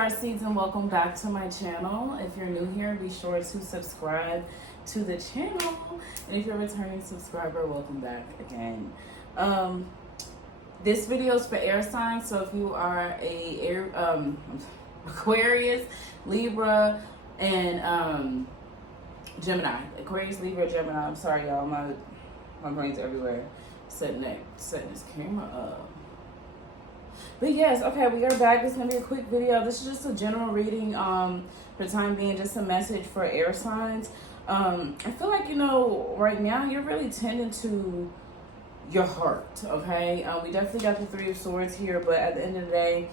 Star Seeds, and welcome back to my channel. If you're new here, be sure to subscribe to the channel. And if you're a returning subscriber, welcome back again. This video is for air signs, so if you are Aquarius, Libra, and Gemini. Aquarius, Libra, Gemini. I'm sorry, y'all. My brain's everywhere. Setting this camera up. But yes, okay, we are back. This is going to be a quick video. This is just a general reading for the time being, just a message for air signs. I feel like, right now you're really tending to your heart, okay? We definitely got the Three of Swords here, but at the end of the day,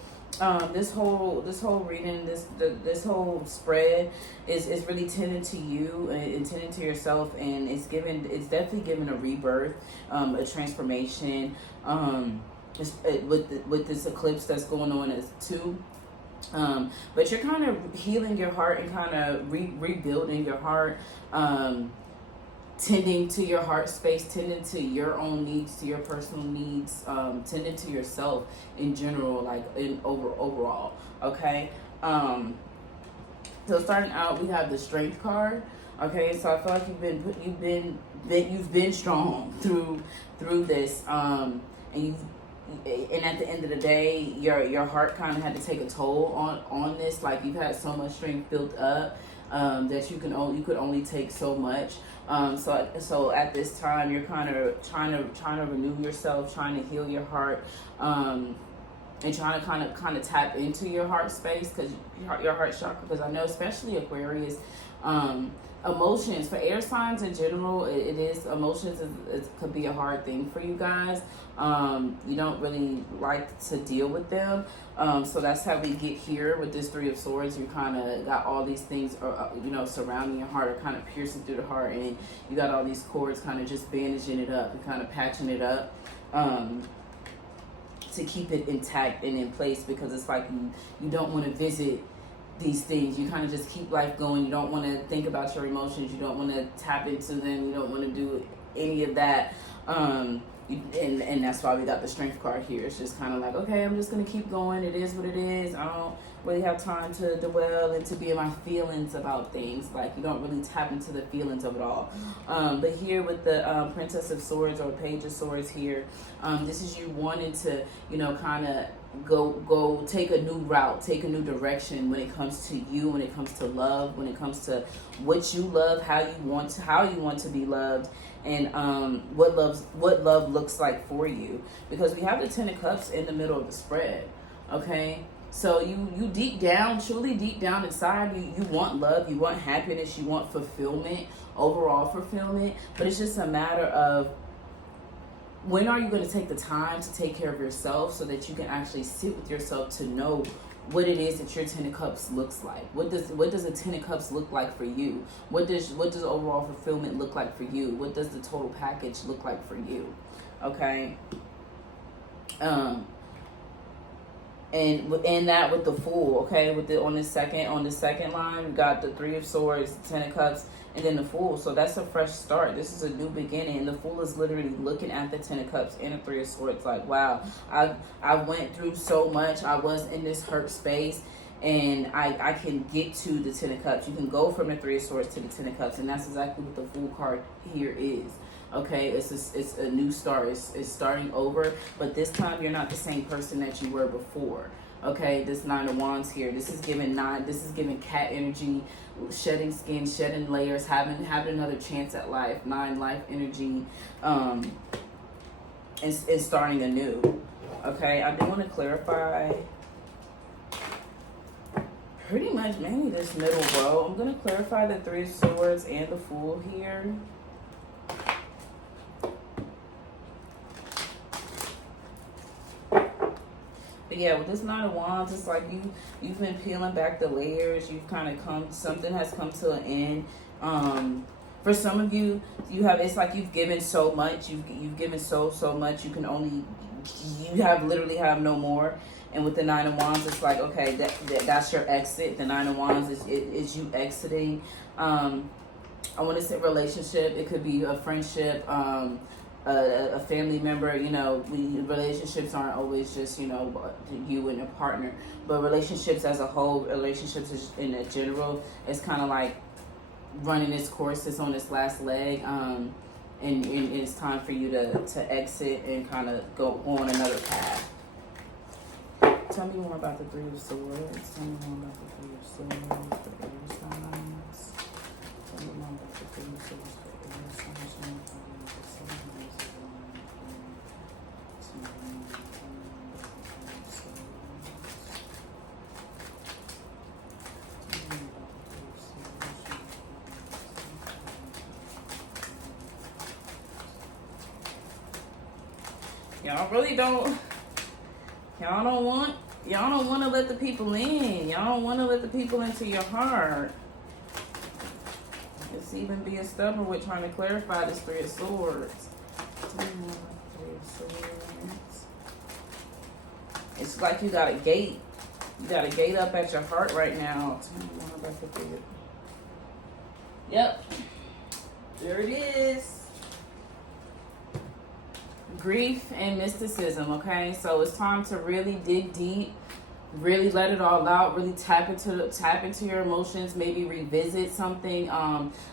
this whole reading, this whole spread is really tending to you and tending to yourself, and it's definitely giving a rebirth, a transformation, with this eclipse that's going on as too. But you're kind of healing your heart and kind of rebuilding your heart, tending to your heart space, tending to your own needs, to your personal needs, tending to yourself in general, like overall. Okay. So starting out, we have the Strength card. Okay, so I feel like you've been strong through this, and at the end of the day, your heart kind of had to take a toll on this. Like, you've had so much strength built up that you could only take so much. So at this time, you're kind of trying to renew yourself, trying to heal your heart, and trying to kind of tap into your heart space, because your heart chakra. Because I know, especially Aquarius, emotions for air signs in general, emotions could be a hard thing for you guys. You don't really like to deal with them, so that's how we get here with this Three of Swords. You kind of got all these things surrounding your heart, or kind of piercing through the heart, and you got all these cords kind of just bandaging it up and kind of patching it up, to keep it intact and in place, because it's like you don't want to visit these things. You kind of just keep life going. You don't want to think about your emotions. You don't want to tap into them. You don't want to do any of that. And that's why we got the Strength card here. It's just kind of like, okay, I'm just going to keep going. It is what it is. I don't really have time to dwell and to be in my feelings about things. Like, you don't really tap into the feelings of it all. But here with the Princess of Swords, or Page of Swords here, this is you wanting to, kind of go take a new route, take a new direction when it comes to you, when it comes to love, when it comes to what you love, how you want to be loved, and what love looks like for you. Because we have the Ten of Cups in the middle of the spread. Okay, so you deep down, truly deep down inside, you want love, you want happiness, you want fulfillment, overall fulfillment. But it's just a matter of, when are you going to take the time to take care of yourself, so that you can actually sit with yourself to know what it is that your Ten of Cups looks like? What does a Ten of Cups look like for you? What does overall fulfillment look like for you? What does the total package look like for you? Okay. And that with the Fool, okay, on the second line, we got the Three of Swords, Ten of Cups, and then the Fool. So that's a fresh start. This is a new beginning. And the Fool is literally looking at the Ten of Cups and the Three of Swords like, wow, I went through so much. I was in this hurt space, and I can get to the Ten of Cups. You can go from the Three of Swords to the Ten of Cups, and that's exactly what the Fool card here is. Okay, it's a new start. It's starting over, but this time you're not the same person that you were before. Okay, this Nine of Wands here. This is giving cat energy, shedding skin, shedding layers, having another chance at life. 9 life energy, and starting anew. Okay, I do want to clarify pretty much mainly this middle row. I'm gonna clarify the Three of Swords and the Fool here. But yeah, with this Nine of Wands, it's like you've been peeling back the layers. You've kind of something has come to an end. For some of you, it's like you've given so much. You've given so much. You literally have no more. And with the Nine of Wands, it's like, okay, that's your exit. The Nine of Wands is you exiting. I want to say relationship. It could be a friendship, a family member. You know, relationships aren't always just, you know, you and a partner, but relationships as a whole, relationships in a general, it's kind of like running its course. It's on its last leg. And it's time for you to exit and kind of go on another path. Tell me more about the Three of Swords. Tell me more about the Three of Swords for air signs. Tell me more about the Three of Swords for air signs. Tell me more about the Three of Y'all really don't. Y'all don't want to let the people in. Y'all don't want to let the people into your heart. It's even being stubborn with trying to clarify this Three of Swords. It's like you got a gate. You got a gate up at your heart right now. Yep. There it is. Grief and mysticism, okay? So it's time to really dig deep, really let it all out, really tap into your emotions, maybe revisit something.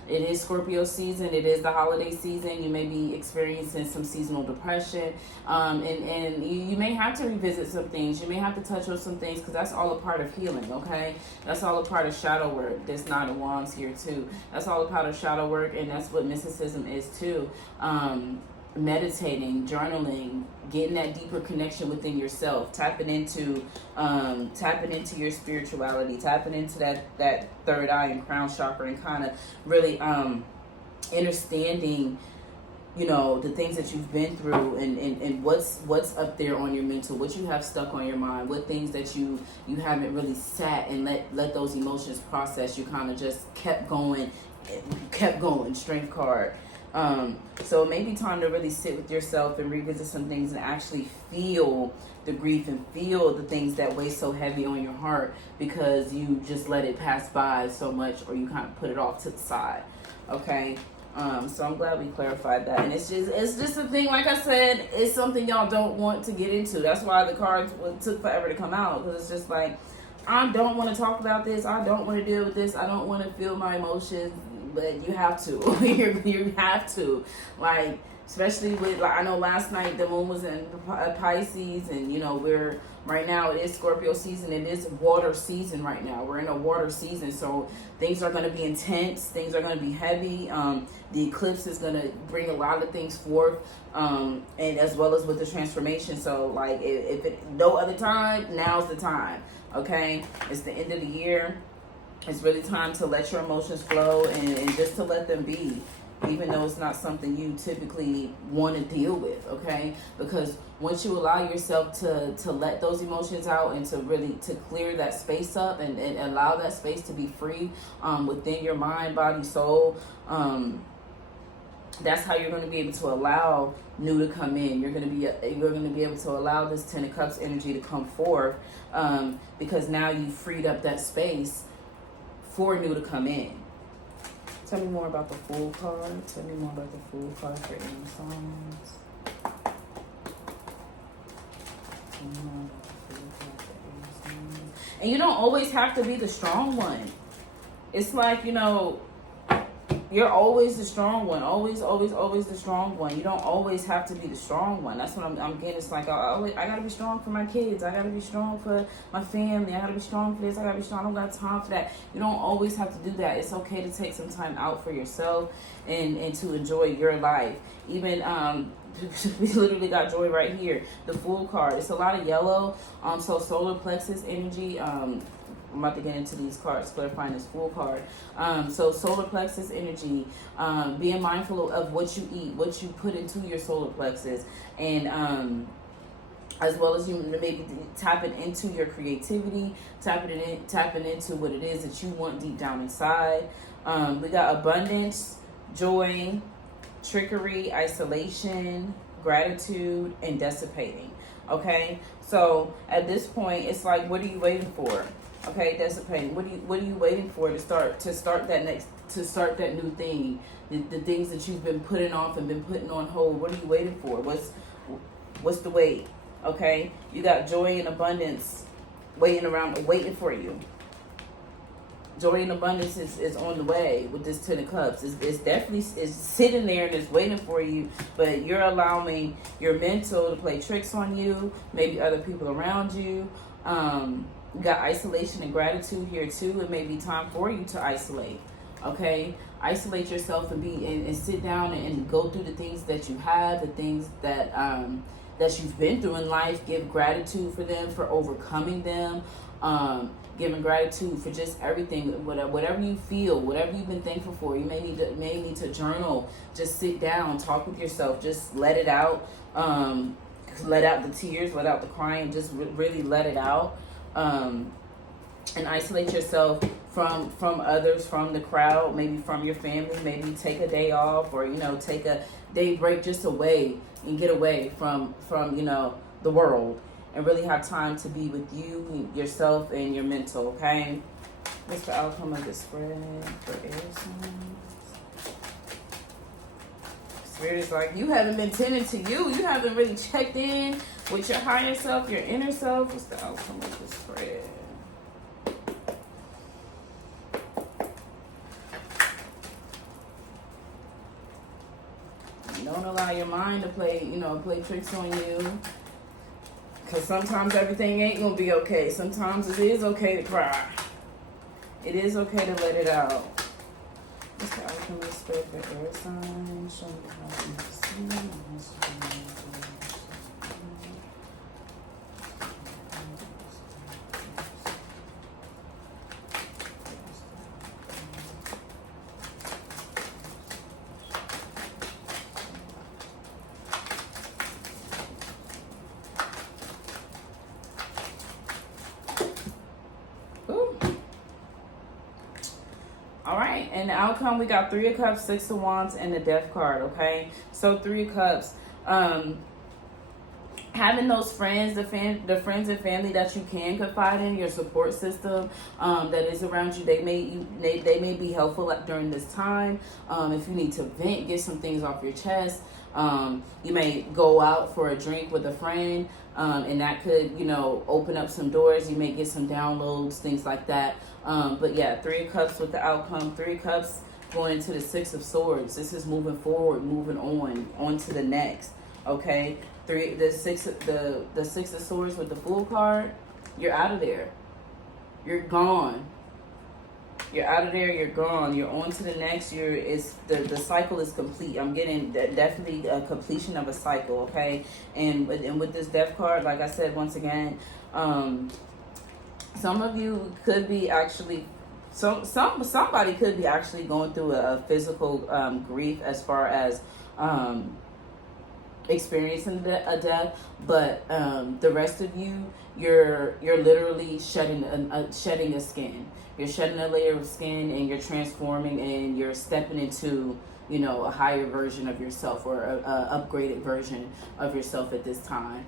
It is Scorpio season, it is the holiday season. You may be experiencing some seasonal depression, and you may have to revisit some things. You may have to touch on some things, because that's all a part of healing, okay? That's all a part of shadow work. There's Nine of Wands here too. That's all a part of shadow work, and that's what mysticism is too. Meditating, journaling, getting that deeper connection within yourself, tapping into your spirituality, tapping into that third eye and crown chakra, and kind of really understanding, you know, the things that you've been through, and what's up there on your mental, what you have stuck on your mind, what things that you haven't really sat and let those emotions process. You kind of just kept going, strength card. So it may be time to really sit with yourself and revisit some things and actually feel the grief and feel the things that weigh so heavy on your heart, because you just let it pass by so much, or you kind of put it off to the side. Okay. So I'm glad we clarified that. And it's just a thing, like I said, it's something y'all don't want to get into. That's why the cards took forever to come out, because it's just like, I don't want to talk about this. I don't want to deal with this. I don't want to feel my emotions. But you have to. you have to. Like, especially with, like, I know last night the moon was in Pisces, and, you know, right now it is Scorpio season. It is water season right now. We're in a water season, so things are going to be intense. Things are going to be heavy. The eclipse is going to bring a lot of things forth, and as well as with the transformation. So, like, if it no other time, now's the time. Okay? It's the end of the year. It's really time to let your emotions flow and just to let them be, even though it's not something you typically want to deal with, okay? Because once you allow yourself to let those emotions out and to clear that space up and allow that space to be free within your mind, body, soul, that's how you're going to be able to allow new to come in. You're going to be able to allow this Ten of Cups energy to come forth, because now you've freed up that space for new to come in. Tell me more about the Fool card. Tell me more about the Fool card for any signs. And you don't always have to be the strong one. It's like, you know, you're always the strong one. Always the strong one. You don't always have to be the strong one. That's what I'm getting. It's like, I gotta be strong for my kids. I gotta be strong for my family. I gotta be strong for this. I gotta be strong. I don't got time for that. You don't always have to do that. It's okay to take some time out for yourself and to enjoy your life. Even we literally got joy right here. The Fool card. It's a lot of yellow. So solar plexus energy. I'm about to get into these cards, clarifying this Fool card. So solar plexus energy, being mindful of what you eat, what you put into your solar plexus, and as well as you maybe tapping into your creativity, tapping into what it is that you want deep down inside. We got abundance, joy, trickery, isolation, gratitude, and dissipating. Okay, so at this point, it's like, what are you waiting for? Okay, dissipating. What are you waiting for to start that new thing? The things that you've been putting off and been putting on hold. What are you waiting for? What's the wait? Okay, you got joy and abundance waiting for you. Joy and abundance is on the way with this Ten of Cups. It's definitely is sitting there and it's waiting for you, but you're allowing your mental to play tricks on you, maybe other people around you. You got isolation and gratitude here too. It may be time for you to isolate. Okay, isolate yourself and sit down and go through the things that you have, the things that you've been through in life. Give gratitude for them, for overcoming them. Giving gratitude for just everything, whatever you feel, whatever you've been thankful for. You may need to journal. Just sit down, talk with yourself, just let it out. Let out the tears, let out the crying, just really let it out. And isolate yourself from others, from the crowd, maybe from your family. Maybe take a day off, or take a day break, just away and get away from the world, and really have time to be with you, yourself, and your mental. Okay, what's the outcome of the spread for air signs? Spirit is like, you haven't been tending to you. You haven't really checked in with your higher self, your inner self. What's the outcome of the spread? Don't allow your mind to play tricks on you. Because sometimes everything ain't going to be okay. Sometimes it is okay to cry. It is okay to let it out. What's the outcome of the spread for air signs? Show me how you see. All right, and the outcome, we got Three of Cups, Six of Wands, and the Death card, okay? So Three of Cups, having those friends, the friends and family that you can confide in, your support system that is around you, they may be helpful during this time. If you need to vent, get some things off your chest. You may go out for a drink with a friend, and that could, open up some doors. You may get some downloads, things like that. But yeah, Three of Cups with the outcome. Three of Cups going into the Six of Swords. This is moving forward, moving on to the next. Okay, the Six of Swords with the Fool card. You're out of there. You're gone. You're out of there. You're gone. You're on to the next. The cycle is complete. I'm getting definitely a completion of a cycle. Okay, and with this Death card, like I said once again, some of you could be actually somebody could be actually going through a physical grief as far as experiencing a death, but the rest of you, you're literally shedding a skin. You're shedding a layer of skin, and you're transforming, and you're stepping into a higher version of yourself, or a upgraded version of yourself at this time.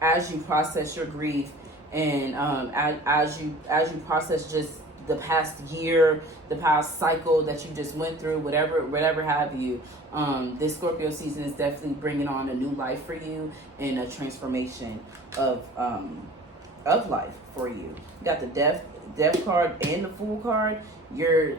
As you process your grief, and as you process just the past year, the past cycle that you just went through, whatever have you, this Scorpio season is definitely bringing on a new life for you, and a transformation of life for you. You got the death card and the Fool card. Your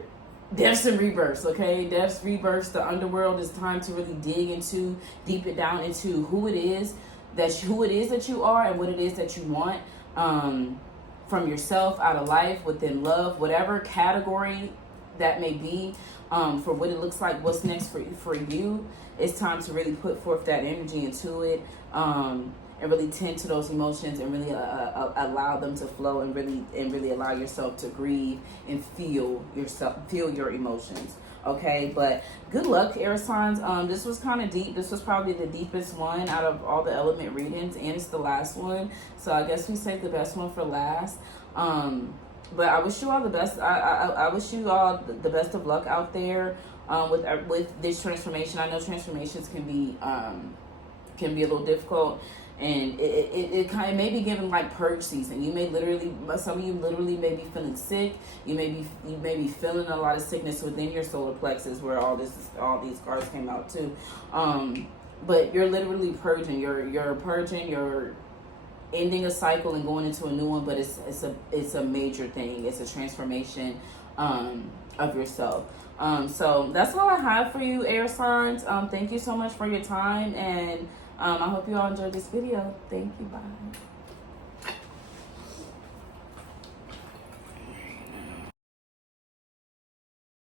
deaths and rebirths, okay? Deaths, rebirths, the underworld is time to really deep it down into who it is that you are, and what it is that you want from yourself, out of life, within love, whatever category that may be, for what it looks like, what's next for you. It's time to really put forth that energy into it, and really tend to those emotions, and really allow them to flow, and really allow yourself to grieve and feel your emotions. Okay, but good luck, air signs. This was kind of deep. This was probably the deepest one out of all the element readings, and it's the last one. So I guess we saved the best one for last. But I wish you all the best. I wish you all the best of luck out there with this transformation. I know transformations can be a little difficult, And it kind of may be given like purge season. You may literally, some of you literally may be feeling sick. You may be feeling a lot of sickness within your solar plexus, where all these cards came out too. But you're literally purging. You're purging. You're ending a cycle and going into a new one. But it's a major thing. It's a transformation of yourself. So that's all I have for you, air signs. Thank you so much for your time, and I hope you all enjoyed this video. Thank you. Bye.